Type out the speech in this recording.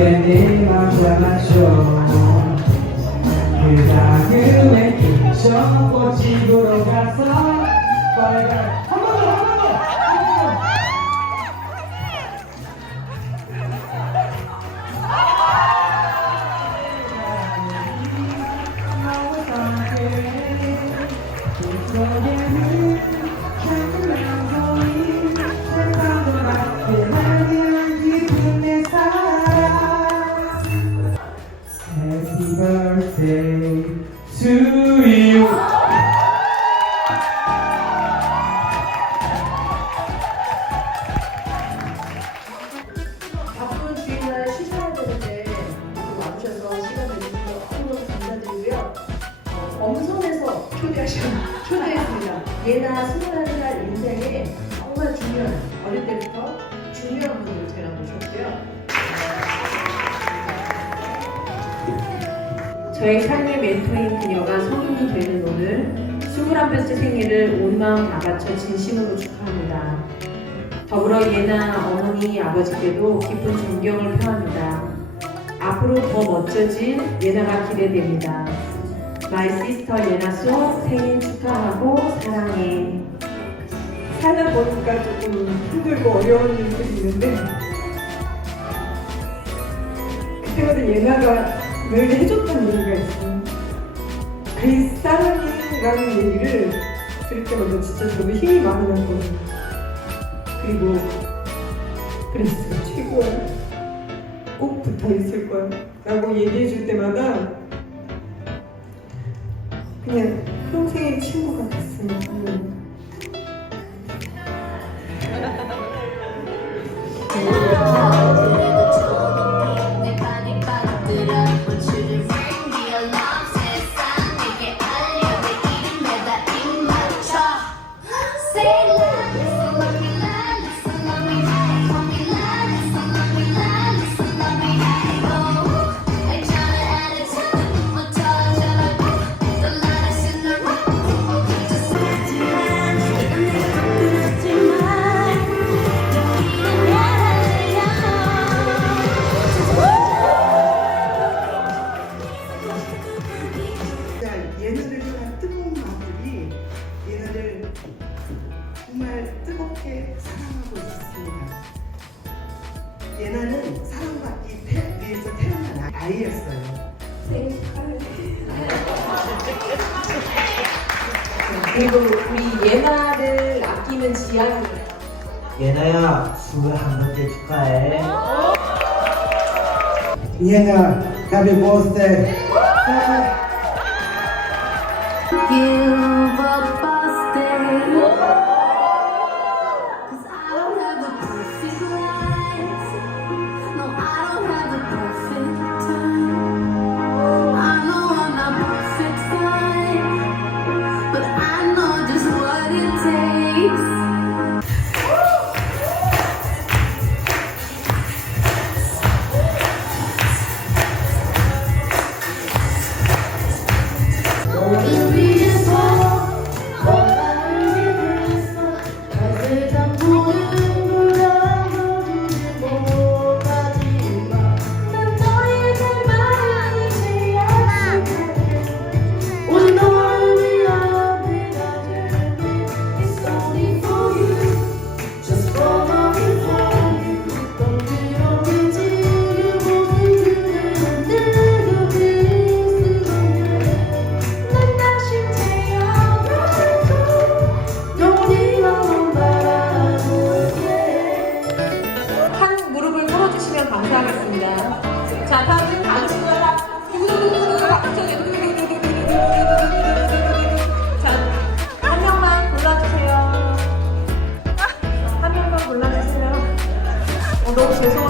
얘기 맘을 그 다음에 청포집으로 가서 빨간 초대했습니다. 예나 21살 인생에 정말 중요한 어릴 때부터 중요한 분을 제가 모셨고요. 저의 삶의 멘토인 그녀가 성인이 되는 오늘 21번째 생일을 온 마음 다 바쳐 진심으로 축하합니다. 더불어 예나 어머니 아버지께도 깊은 존경을 표합니다. 앞으로 더 멋져진 예나가 기대됩니다. 마이 시스터 예나송 생일 축하하고 사랑해. 살다 보니까 조금 힘들고 어려운 일들이 있는데 그때마다 예나가 늘 해줬던 얘기가 있어요. 그 사랑이라는 얘기를 들을 때마다 진짜 저도 힘이 많이 났거든요. 그리고 그랬어요. 최고야. 꼭 붙어 있을 거야. 라고 얘기해 줄 때마다 그냥 평생의 친구 같았어요. 뜨겁게 사랑하고 있습니다. 얘네는 사랑받기 태- 위해서 태어난 아이였어요. 그리고 우리 예나를 아끼는 지향이 예나야, 21번째 축하해. 예나, happy birthday. Give 자, 다들 같이 가라. 자, 한 명만 골라주세요. 한 명만 골라주세요. 어, 너무 죄송합니다.